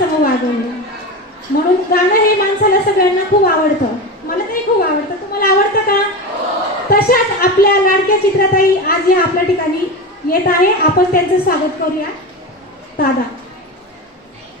मुलासमोर वागवलं. म्हणून गाणं हे माणसाला सगळ्यांना खूप आवडतं. मला तरी खूप आवडतं. तुम्हाला आवडतं का? तशाच आपल्या लाडक्या चित्राताई आज या आपल्या ठिकाणी येत आहे. आपण त्यांचं स्वागत करूया. दादा